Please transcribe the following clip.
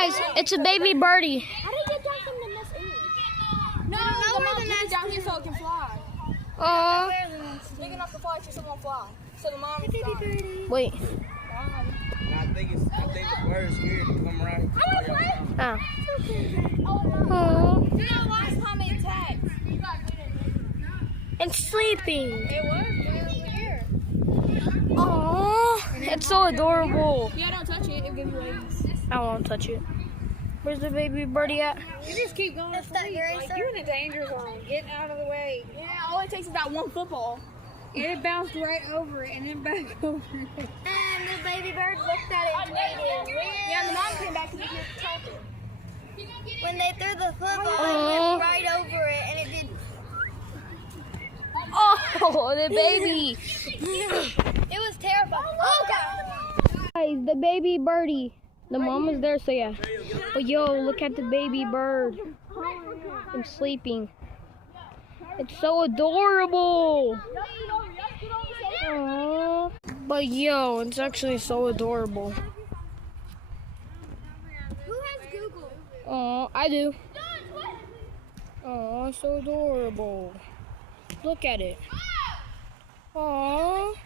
Guys, it's a baby birdie. How did you get down from the nest anyway? No, the nest down here so it can fly. Big enough to fly, so it won't fly. So the mom is flying. Wait. I think the bird's scared to come around. Oh. You know, last time it attacked. And sleeping. It was here. Oh, it's so adorable. Yeah, don't touch it. It'll give you eggs. I won't touch it. Where's the baby birdie at? You just keep going. It's that Like, you're in a danger zone. Get out of the way. Yeah, all it takes is that one football. And it bounced right over it and then back over it. And the baby bird looked at it and waited. Yeah, and the mom came back and it was talking. When they threw the football, it went right over it, and it did. Oh, the baby. It was terrifying. Oh God! Guys, the baby birdie. The mom is there, so yeah. But yo, look at the baby bird. And sleeping. It's so adorable. Aww. But yo, it's actually so adorable. Who has Google? Oh, I do. Oh, so adorable. Look at it. Aww.